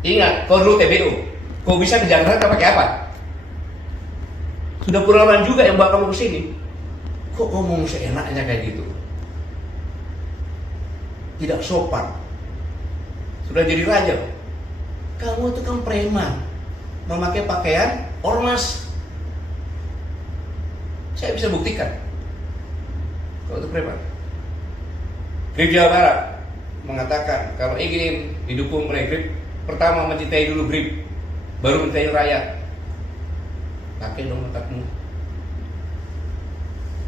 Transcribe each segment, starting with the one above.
Ingat, kau dulu TBU, kau bisa ke Jakarta pakai apa? Sudah puluhan juga yang bawa kamu ke sini. Kok ngomong seenaknya kayak gitu? Tidak sopan. Sudah jadi raja. Kamu itu kan preman, memakai pakaian ormas. Saya bisa buktikan. Kau itu preman. Grip Jawa Barat mengatakan kalau ingin didukung oleh Grip, pertama mencintai dulu Grip, baru mencintai rakyat. Pakai dong otakmu.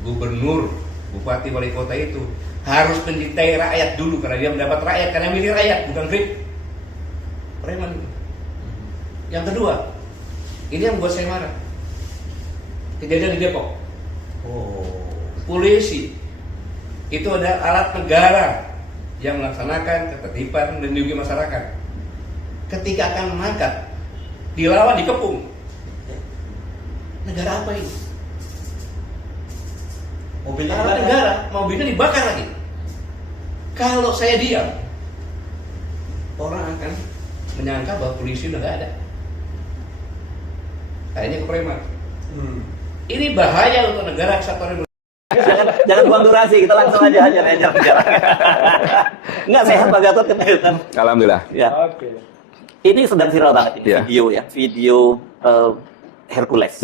Gubernur, bupati, wali kota itu harus mencintai rakyat dulu karena dia mendapat rakyat, karena milih rakyat, bukan Grip. Preman. Yang kedua, ini yang buat saya marah. Kejadian di Depok. Polisi itu adalah alat negara yang melaksanakan ketertiban dan melindungi masyarakat. Ketika akan mengangkat, dilawan, dikepung. Negara apa ini? Mobilnya negara, mobilnya dibakar lagi. Kalau saya diam, orang akan menyangka bahwa polisi udah nggak ada. Akhirnya ke preman. Ini bahaya untuk negara kesatuan Republik. Jangan buang durasi, kita langsung aja jalan. Nggak sehat Pak Gatot kan? Alhamdulillah. Ya. Oke. Ini sedang viral banget ini Ya. video Hercules.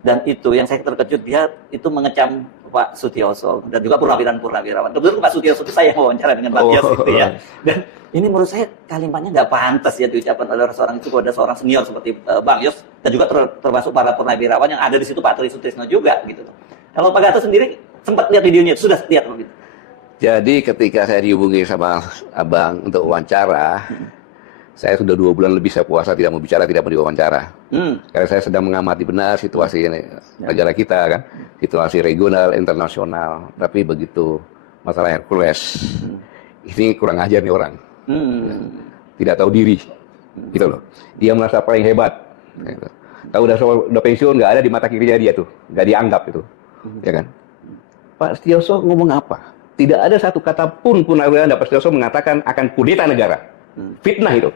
Dan itu yang saya terkejut, dia itu mengecam Pak Sutioso dan juga Purnawirawan. Kebetulan Pak Sutioso itu saya wawancara dengan Pak Tias itu ya. Dan ini menurut saya kalimatnya nggak pantas ya diucapkan oleh seorang itu kepada seorang senior seperti Bang Yos dan juga termasuk para Purnawirawan yang ada di situ, Pak Tri Sutrisno juga gitu. Kalau Pak Gatot sendiri sempat lihat videonya, sudah lihat begitu. Jadi ketika saya dihubungi sama Abang untuk wawancara, saya sudah 2 bulan lebih saya puasa, tidak mau bicara, tidak mau diwawancara. Karena saya sedang mengamati benar situasi negara kita kan, situasi regional, internasional. Tapi begitu masalah Hercules, ini kurang ajar nih orang. Tidak tahu diri, gitu loh. Dia merasa paling hebat. Gitu. Tahu udah pensiun, nggak ada di mata kirinya dia tuh, nggak dianggap itu, ya kan? Pak Sutioso ngomong apa? Tidak ada satu kata pun Purnawirawan Pak Sutioso mengatakan akan kudeta negara. Fitnah itu.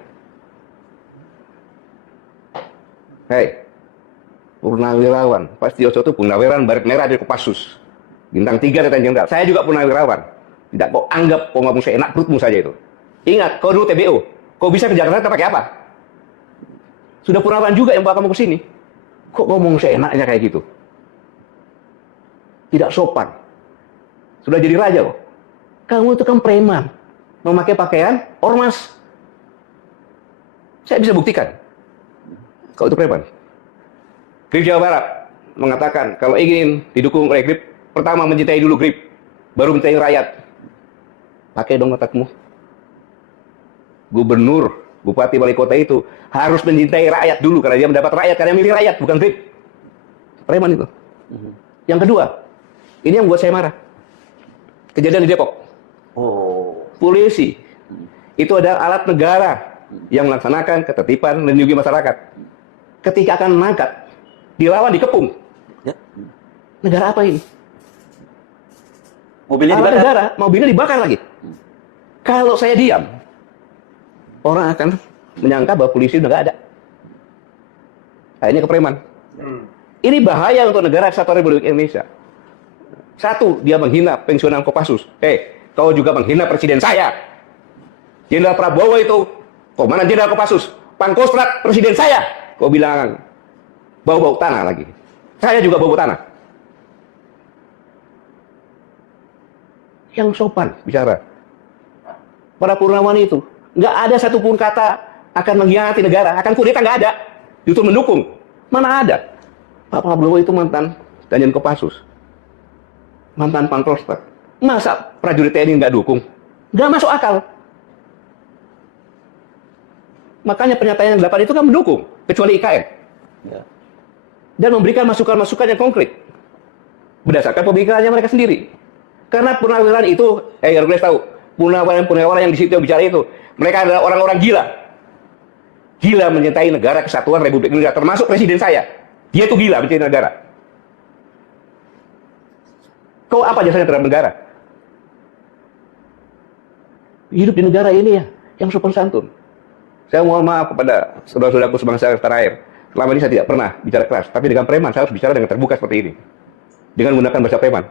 Hei, Purnawirawan, Pak Sutioso itu Purnawirawan Baret Merah dari Kopassus. Bintang 3 Letnan Jenderal. Saya juga Purnawirawan. Tidak kau anggap kau ngomong seenak perutmu saja itu. Ingat, kau dulu TBU. Kau bisa ke Jakarta pakai apa? Sudah Purnawirawan juga yang bawa kamu ke sini. Kok ngomong seenaknya kayak gitu? Tidak sopan. Sudah jadi raja kok. Kamu itu kan preman, memakai pakaian ormas. Saya bisa buktikan. Kau itu preman. Grip Jawa Barat mengatakan kalau ingin didukung oleh Grip, pertama mencintai dulu Grip, baru mencintai rakyat. Pakai dong otakmu. Gubernur, bupati, wali kota itu harus mencintai rakyat dulu karena dia mendapat rakyat, karena milih rakyat, bukan Grip. Preman itu. Yang kedua, ini yang buat saya marah. Kejadian di Depok. Polisi itu adalah alat negara yang melaksanakan ketertiban dan melindungi masyarakat. Ketika akan mengangkat, dilawan, dikepung. Negara apa ini? Mobilnya Alat dibakar. negara, mobilnya dibakar lagi. Kalau saya diam, orang akan menyangka bahwa polisi udah nggak ada. Akhirnya ke preman. Ini bahaya untuk negara kesatuan Republik Indonesia. Satu, dia menghina pensiunan Kopassus. Kau juga menghina presiden saya. Jenderal Prabowo itu komandan Jenderal Kopassus. Pangkostrat presiden saya. Kau bilang bau-bau tanah lagi. Saya juga bau tanah. Yang sopan bicara. Para Purnawan itu nggak ada satupun kata akan mengkhianati negara, akan kudeta, nggak ada. Justru mendukung. Mana ada? Pak Prabowo itu mantan Danjen Kopassus. Mantan Pangkostrat. Masa prajurit TNI nggak dukung? Nggak masuk akal. Makanya pernyataan yang 8 itu kan mendukung, kecuali IKN. Dan memberikan masukan-masukan yang konkret. Berdasarkan pemikirannya mereka sendiri. Karena Purnawirawan itu, Hercules tahu, Purnawirawan yang di situ yang bicara itu, mereka adalah orang-orang gila. Gila mencintai negara kesatuan Republik Indonesia, termasuk presiden saya. Dia tuh gila mencintai negara. Kau apa jasanya terhadap negara? Hidup di negara ini ya, yang sopan santun. Saya mohon maaf kepada saudara-saudaraku sebangsa tanah air. Selama ini saya tidak pernah bicara keras, tapi dengan preman saya harus bicara dengan terbuka seperti ini. Dengan menggunakan bahasa preman.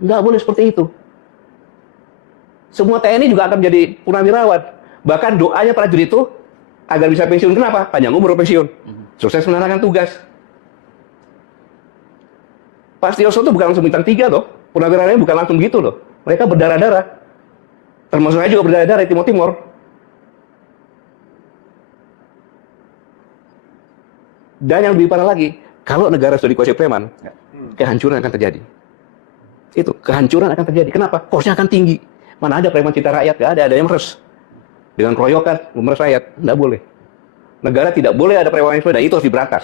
Nggak boleh seperti itu. Semua TNI juga akan menjadi purnawirawan. Bahkan doanya prajurit itu agar bisa pensiun. Kenapa? Panjang umur pensiun. Sukses menunaikan tugas. Pak Sutioso itu bukan langsung bintang 3 loh. Purnawirawannya bukan langsung begitu loh. Mereka berdarah-darah. Termasuk saya juga berdarah-darah di Timur. Dan yang lebih parah lagi, kalau negara sudah dikuasai preman, kehancuran akan terjadi. Itu, kehancuran akan terjadi. Kenapa? Kosnya akan tinggi. Mana ada preman cinta rakyat? Gak ada yang meres. Dengan keroyokan, meres rakyat. Nggak boleh. Negara tidak boleh ada premanisme, dan itu harus diberantas.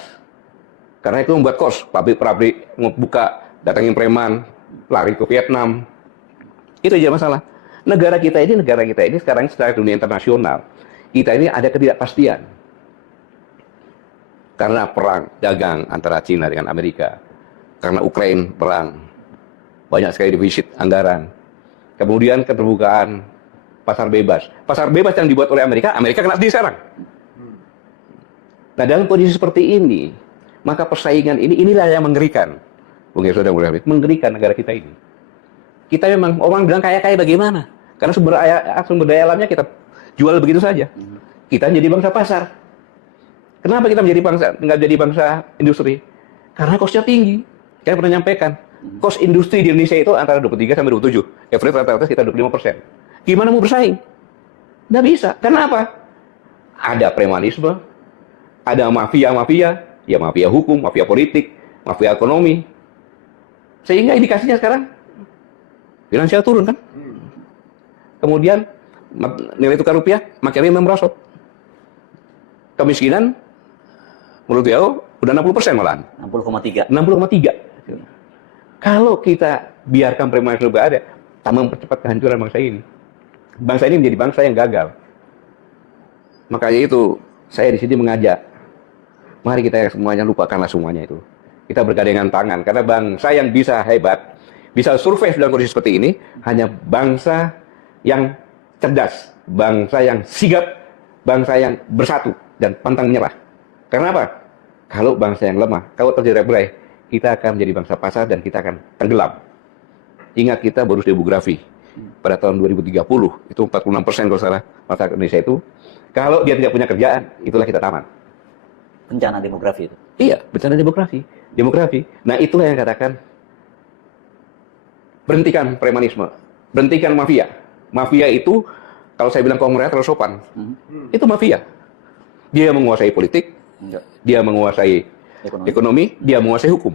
Karena itu membuat kos. Pabrik-pabrik buka, datangin preman, lari ke Vietnam. Itu aja masalah. Negara kita ini sekarang secara dunia internasional, kita ini ada ketidakpastian. Karena perang dagang antara Cina dengan Amerika. Karena Ukraina perang. Banyak sekali defisit anggaran. Kemudian keterbukaan pasar bebas. Pasar bebas yang dibuat oleh Amerika kena diserang. Nah, dalam kondisi seperti ini, maka persaingan inilah yang mengerikan. Mengerikan negara kita ini. Kita memang, orang bilang kaya-kaya bagaimana? Karena sumber daya alamnya kita jual begitu saja. Kita jadi bangsa pasar. Kenapa kita nggak jadi bangsa industri? Karena kosnya tinggi. Saya pernah nyampaikan, kos industri di Indonesia itu antara 23 sampai 27. Average rata-rata sekitar 25%. Gimana mau bersaing? Nggak bisa. Karena apa? Ada premanisme, ada mafia-mafia, ya mafia hukum, mafia politik, mafia ekonomi. Sehingga indikasinya sekarang finansial turun kan? Kemudian nilai tukar rupiah makin merosot. Kemiskinan menurut WHO udah 60% malahan. 60,3. 60,3. Kalau kita biarkan premanisme ada, tambah mempercepat kehancuran bangsa ini. Bangsa ini menjadi bangsa yang gagal. Makanya itu saya di sini mengajak, mari kita semuanya lupakanlah semuanya itu. Kita bergandengan tangan karena bangsa yang bisa hebat, bisa survive dalam kondisi seperti ini hanya bangsa yang cerdas, bangsa yang sigap, bangsa yang bersatu dan pantang menyerah. Karena apa? Kalau bangsa yang lemah, kalau terjadi berai, kita akan menjadi bangsa pasar dan kita akan tenggelam. Ingat kita bonus demografi pada tahun 2030 itu 46% kalau salah masyarakat Indonesia itu. Kalau dia tidak punya kerjaan, itulah kita tamat. Bencana demografi itu. Iya, bencana demografi. Nah, itulah yang katakan berhentikan premanisme, berhentikan mafia. Mafia itu kalau saya bilang konglomerat terlalu sopan. Itu mafia. Dia menguasai politik, dia menguasai ekonomi, dia menguasai hukum.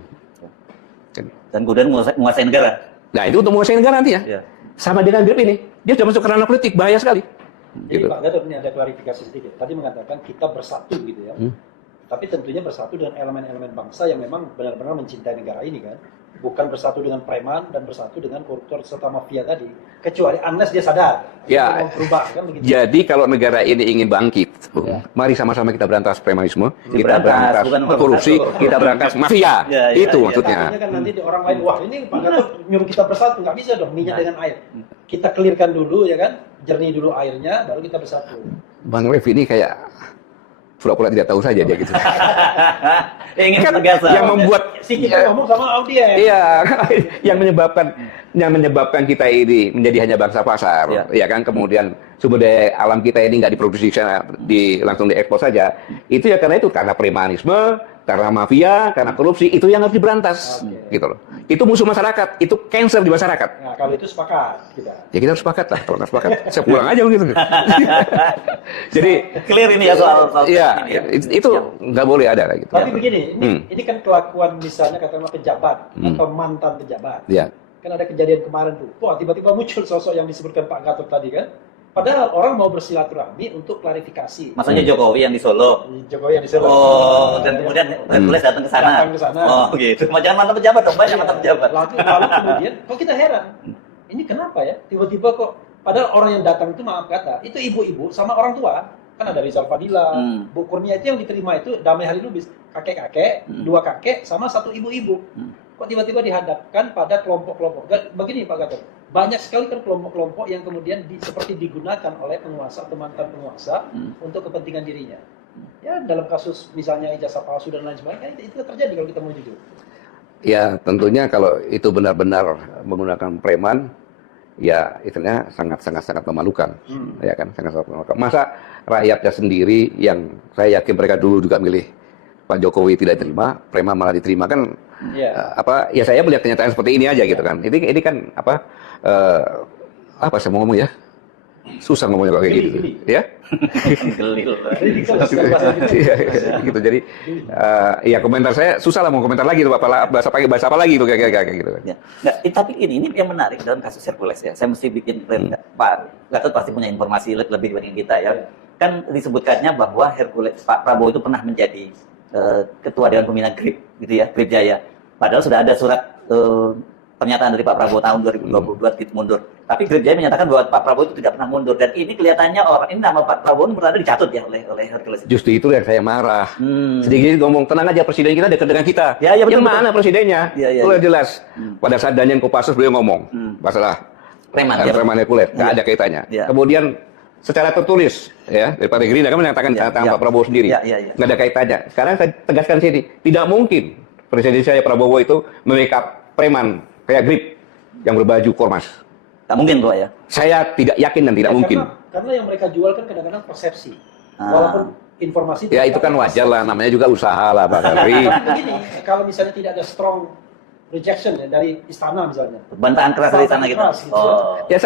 Dan kemudian menguasai negara. Nah, itu untuk menguasai negara nanti ya. Sama dengan Grab ini, dia sudah masuk ke ranah politik, bahaya sekali. Jadi Pak Gatot, ini ada klarifikasi sedikit. Tadi mengatakan kita bersatu gitu ya. Tapi tentunya bersatu dengan elemen-elemen bangsa yang memang benar-benar mencintai negara ini kan. Bukan bersatu dengan preman dan bersatu dengan koruptor serta mafia tadi. Kecuali unless dia sadar. Ya, mau berubah kan begitu. Jadi kalau negara ini ingin bangkit, mari sama-sama kita berantas premanisme, kita berantas korupsi, kita berantas mafia. Itu maksudnya. Artinya kan nanti di orang lain, wah ini Pak Gatot nyuruh kita bersatu, nggak bisa dong minyak dengan air. Kita clearkan dulu ya kan, jernih dulu airnya, baru kita bersatu. Bang Rev ini kayak pura-pura tidak tahu saja dia gitu. Ingin Kan tegas. yang membuat Si kita ngomong sama audiens. Iya, yang menyebabkan kita ini menjadi hanya bangsa pasar, ya kan. Kemudian sumber daya alam kita ini nggak diproduksi langsung diekspor saja. Itu ya karena premanisme, karena mafia, karena korupsi, itu yang harus diberantas, gitu loh. Itu musuh masyarakat, itu cancer di masyarakat. Nah, kalau itu sepakat kita. Ya kita harus sepakat lah, kalau nggak sepakat, saya pulang aja begitu. Jadi clear ini ya soal iya, itu nggak boleh ada gitu. Tapi begini, ini kan kelakuan misalnya katakanlah pejabat atau mantan pejabat. Iya. Kan ada kejadian kemarin tuh, wah tiba-tiba muncul sosok yang disebutkan Pak Gatot tadi kan. Padahal orang mau bersilaturahmi untuk klarifikasi. Maksudnya Jokowi yang di Solo. Jokowi yang di Solo. Oh, dan kemudian Hercules datang ke sana. Datang ke sana. Oh, gitu. Jangan mantan pejabat dong, banyak mantan pejabat. Lalu kemudian, kok kita heran. Ini kenapa ya? Tiba-tiba kok, padahal orang yang datang itu maaf kata, itu ibu-ibu sama orang tua. Kan ada Rizal Fadila, Bu Kurnia itu yang diterima itu Damai Hari Lubis. Kakek-kakek, 2 kakek, sama 1 ibu-ibu. kok tiba-tiba dihadapkan pada kelompok-kelompok. Begini Pak Gatot, banyak sekali kan kelompok-kelompok yang kemudian seperti digunakan oleh penguasa atau mantan penguasa untuk kepentingan dirinya. Ya dalam kasus misalnya ijazah palsu dan lain sebagainya, itu terjadi kalau kita mau jujur. Ya tentunya kalau itu benar-benar menggunakan preman, ya istilahnya sangat memalukan, ya kan, sangat memalukan. Masa rakyatnya sendiri yang saya yakin mereka dulu juga milih Pak Jokowi tidak terima, preman malah diterima kan? Ya saya melihat kenyataan seperti ini aja gitu kan. Ini kan apa saya mau ngomong ya? Susah ngomongnya kalau kayak gitu, ya? Gelil. Gitu. Jadi ya komentar saya susah lah mau komentar lagi tuh bahasa apa lagi tuh kayak gitu. Ya. Nah, tapi ini yang menarik dalam kasus Hercules ya. Saya mesti bikin Pak Gatot pasti punya informasi lebih dibanding kita ya. Kan disebutkannya bahwa Hercules Pak Prabowo itu pernah menjadi ketua Dewan Pembina GRIP gitu ya, GRIP Jaya. Padahal sudah ada surat pernyataan dari Pak Prabowo tahun 2022 mundur. Tapi GRIP Jaya menyatakan bahwa Pak Prabowo itu tidak pernah mundur, dan ini kelihatannya ini nama Pak Prabowo berada dicatut ya oleh Hercules. Justru itu yang saya marah. Sedikit ngomong tenang aja, presiden kita dekat dengan kita. Ya, betul, yang mana presidennya? Udah jelas. Pada saat Daniel Kopassus beliau ngomong masalah preman Hercules, nggak ada kaitannya. Kemudian secara tertulis ya dari Partai Gerindra kan menyatakan Pak Prabowo sendiri, nggak ada kaitannya. Sekarang saya tegaskan sini, tidak mungkin presiden saya Prabowo itu membackup preman kayak GRIP yang berbaju ormas. Tak mungkin kok ya. Saya tidak yakin dan tidak mungkin. Karena yang mereka jual kan kadang-kadang persepsi. Walaupun informasi ya itu kan wajar lah, namanya juga usaha lah Pak Gari. Begini, kalau misalnya tidak ada strong rejection ya, dari istana misalnya. Bantahan keras dari istana gitu. Ya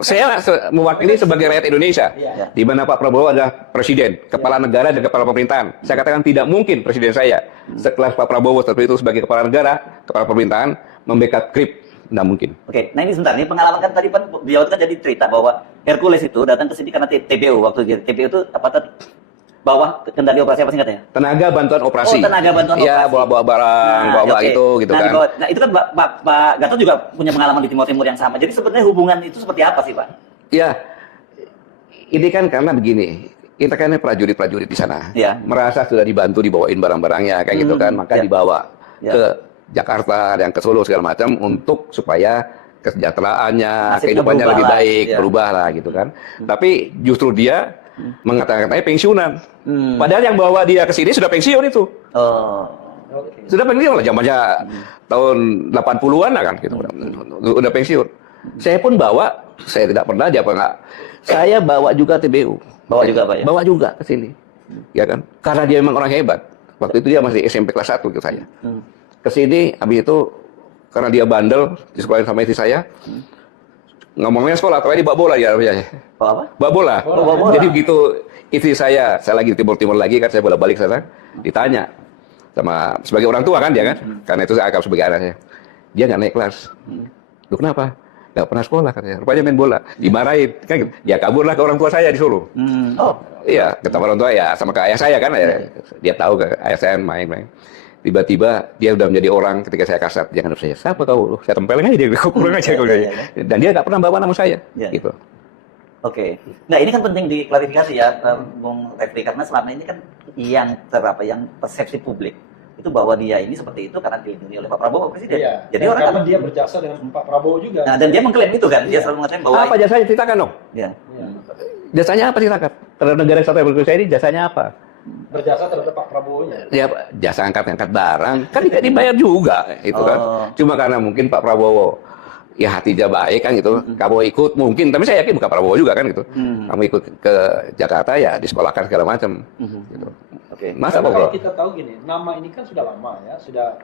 saya mewakili sebagai rakyat Indonesia, di mana Pak Prabowo adalah presiden, kepala negara dan kepala pemerintahan. Saya katakan tidak mungkin presiden saya sekelas Pak Prabowo seperti itu sebagai kepala negara, kepala pemerintahan membackup GRIP. Tidak mungkin. Oke, nah ini sebentar, ini pengalaman kan tadi Pak beliau kan jadi cerita bahwa Hercules itu datang ke sini karena TPO waktu dia TPO itu apa tadi? Bawah kendali operasi apa singkatnya? Tenaga bantuan operasi. Oh, tenaga bantuan operasi. Ya, bawa barang, bawa itu gitu kan. Nah, itu kan Pak Gatot juga punya pengalaman di Timur Timur yang sama. Jadi sebenarnya hubungan itu seperti apa sih, Pak? Ya, ini kan karena begini. Kita kan prajurit-prajurit di sana. Merasa sudah dibantu dibawain barang-barangnya kayak gitu kan, maka dibawa ke Jakarta dan ke Solo segala macam untuk supaya kesejahteraannya, kehidupannya lebih baik, berubah lah gitu kan. Tapi justru dia mengatakan pensiunan. Padahal yang bawa dia ke sini sudah pensiun itu. Sudah pensiun lah, zamannya tahun 80-an lah kan gitu. Udah pensiun. Saya pun bawa, saya tidak pernah dia apa enggak. Saya bawa juga TBU. Bawa juga Pak ya? Bawa juga ke sini. Ya kan? Karena dia memang orang hebat. Waktu itu dia masih SMP kelas 1 ke saya. Ke sini, habis itu karena dia bandel, disekolahin sama istri saya. Ngomongnya sekolah, tapi dia bawa bola ya. Apa? Bawa bola. Jadi begitu istri saya lagi di Timur lagi kan, saya bolak-balik sana, ditanya sama sebagai orang tua kan dia kan, karena itu saya anggap sebagai anaknya. Dia nggak naik kelas. Lu kenapa? Nggak pernah sekolah katanya. Rupanya main bola. Dimarahin kan gitu. Ya kaburlah ke orang tua saya di Solo. Iya, ketemu orang tua ya sama ke ayah saya kan. Dia tahu ke ayah saya main-main. Tiba-tiba dia udah menjadi orang ketika saya kasat. Dia ngadep saya, siapa kau? Saya tempelin aja dia, kurang aja. Dan dia nggak pernah bawa nama saya. Gitu. Oke. Nah ini kan penting diklarifikasi ya, Bung Refli, karena selama ini kan yang persepsi publik itu bahwa dia ini seperti itu karena dilindungi oleh Pak Prabowo presiden. Jadi orang karena dia berjasa dengan Pak Prabowo juga. Nah, dan dia mengklaim itu kan, dia selalu mengatakan bahwa apa jasanya, ceritakan dong. Jasanya apa ceritakan? Terhadap negara kesatuan Republik Indonesia ini jasanya apa? Berjasa terhadap Pak Prabowo-nya. Ya jasa angkat barang kan tidak dibayar juga itu kan. Cuma karena mungkin Pak Prabowo ya hatinya baik kan gitu. Kamu ikut mungkin, tapi saya yakin bukan Prabowo juga kan gitu. Kamu ikut ke Jakarta ya disekolahkan segala macam gitu. Masa kalau kita tahu gini, nama ini kan sudah lama ya, sudah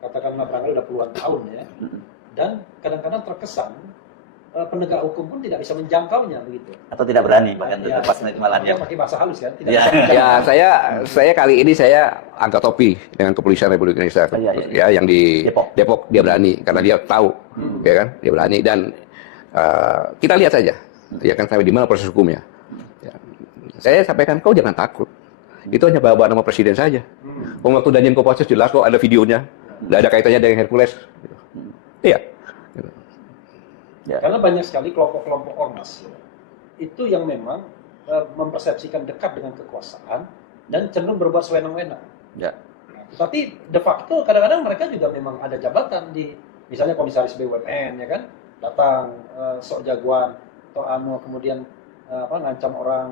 katakanlah barangkali udah puluhan tahun ya. Dan kadang-kadang terkesan penegak hukum pun tidak bisa menjangkaunya begitu. Atau tidak berani bahkan lepas itu malahnya. Pakai bahasa halus kan? Ya saya kali ini saya angkat topi dengan Kepolisian Republik Indonesia. Ya yang di Depok dia berani karena dia tahu, ya kan? Dia berani dan kita lihat saja, ya kan sampai di mana proses hukumnya. Ya. Saya sampaikan kau jangan takut. Itu hanya bawa nama presiden saja. Waktu Daniel Kopassus jelas kok ada videonya, nggak ada kaitannya dengan Hercules. Iya. Karena banyak sekali kelompok-kelompok ormas itu yang memang mempersepsikan dekat dengan kekuasaan dan cenderung berbuat sewenang-wenang. Nah, Tapi de facto kadang-kadang mereka juga memang ada jabatan di misalnya komisaris BUMN ya kan, datang sok jagoan atau kemudian ngancam orang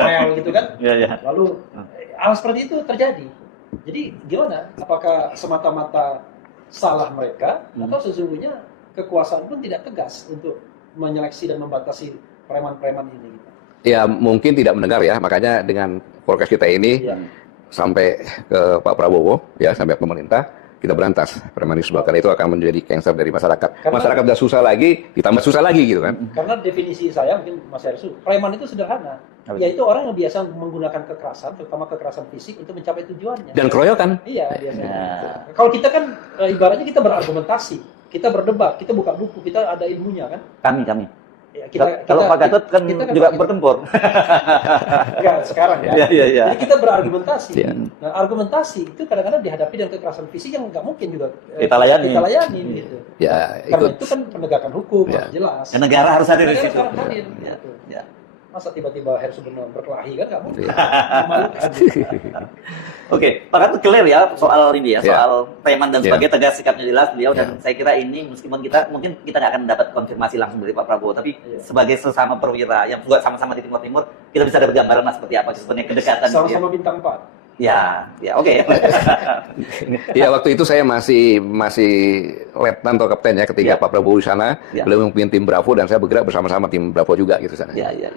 Noel gitu kan. Lalu hal seperti itu terjadi. Jadi gimana? Apakah semata-mata salah mereka atau sesungguhnya kekuasaan pun tidak tegas untuk menyeleksi dan membatasi preman-preman ini? Ya mungkin tidak mendengar ya, makanya dengan podcast kita ini sampai ke Pak Prabowo ya, sampai pemerintah, kita berantas premanisme karena itu akan menjadi cancer dari masyarakat. Masyarakat udah susah lagi, ditambah susah lagi gitu kan. Karena definisi saya mungkin Mas Hersu, preman itu sederhana, yaitu orang yang biasa menggunakan kekerasan, terutama kekerasan fisik untuk mencapai tujuannya. Dan keroyokan. Iya biasanya. Kalau kita kan ibaratnya kita berargumentasi, kita berdebat, kita buka buku, kita ada ilmunya kan. Kami. Ya, kalau Pak Gatot kan juga bertempur. Enggak, sekarang ya. Iya. Jadi kita berargumentasi. Nah, argumentasi itu kadang-kadang dihadapi dengan kekerasan fisik yang nggak mungkin juga kita layani gitu. Ya, karena itu kan penegakan hukum jelas. Ya, negara harus hadir di situ. Negara harus hadir. Ya. Masa tiba-tiba Hersu benar berkelahi kan nggak mungkin. Oke, Pak Gatot clear ya soal ini ya, soal preman dan sebagainya, tegas sikapnya jelas beliau dan saya kira ini meskipun mungkin kita nggak akan dapat konfirmasi langsung dari Pak Prabowo, tapi sebagai sesama perwira yang juga sama-sama di Timur Timur, kita bisa ada gambaran seperti apa sebenarnya kedekatan. Sama-sama bintang 4. Ya, oke. Ya waktu itu saya masih letnan atau kapten ya ketika Pak Prabowo di sana, beliau memimpin tim Bravo dan saya bergerak bersama-sama tim Bravo juga gitu sana. Iya.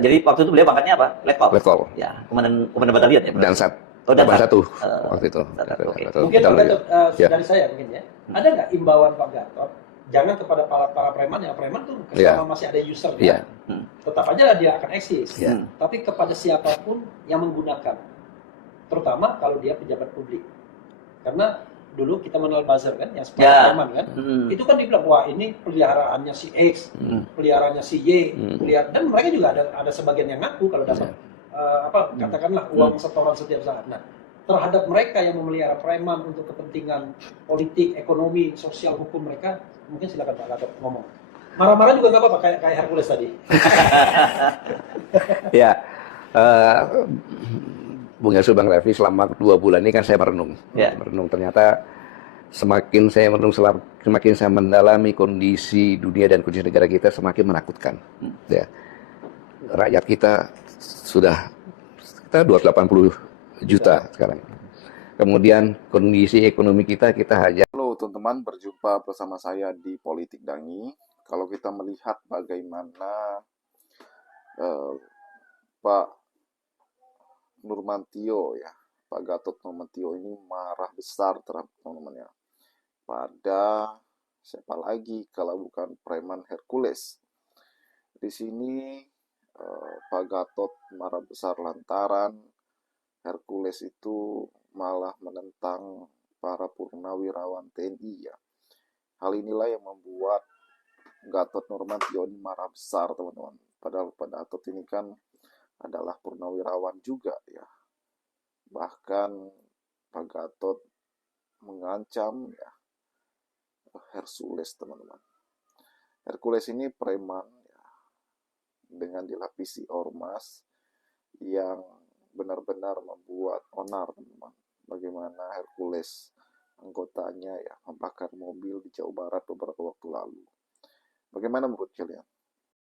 Jadi waktu itu beliau pangkatnya apa? Letkol. Ya, komandan batalion ya. Dan satu waktu itu. Mungkin Pak Gatot dari saya mungkin ya. Ada nggak imbauan Pak Gatot? Jangan kepada para preman ya, preman tuh selama masih ada user tetap aja dia akan eksis. Tapi kepada siapapun yang menggunakan, terutama kalau dia pejabat publik. Karena dulu kita mengenal buzzer kan, yang seperti preman kan, itu kan dibilang wah ini peliharaannya si X, peliharaannya si Y, dan mereka juga ada sebagian yang ngaku kalau dapat katakanlah uang setoran setiap saat. Nah, terhadap mereka yang memelihara preman untuk kepentingan politik, ekonomi, sosial, hukum mereka, mungkin silakan Pak Gatot ngomong. Marah-marah juga nggak apa-apa kayak Hercules tadi. Ya. Bung Hersu, Bang Refli, selama 2 bulan ini kan saya merenung. Merenung ternyata semakin saya merenung, semakin saya mendalami kondisi dunia dan kondisi negara kita semakin menakutkan. Ya. Rakyat kita sudah 280 juta sekarang. Kemudian kondisi ekonomi kita hanya. Halo teman-teman, berjumpa bersama saya di Politik Dangi. Kalau kita melihat bagaimana Pak Nurmantio ya, Pak Gatot Nurmantio ini marah besar terhadap teman-temannya. Pada siapa lagi kalau bukan preman Hercules. Di sini Pak Gatot marah besar lantaran Hercules itu malah menentang para purnawirawan TNI ya. Hal inilah yang membuat Gatot Nurmantio ini marah besar teman-teman. Padahal Pak Gatot ini kan adalah purnawirawan juga ya. Bahkan Pak Gatot mengancam ya Hercules teman-teman. Hercules ini preman ya, dengan dilapisi ormas yang benar-benar membuat onar teman-teman. Bagaimana Hercules anggotanya ya membakar mobil di Jawa Barat beberapa waktu lalu. Bagaimana menurut kalian?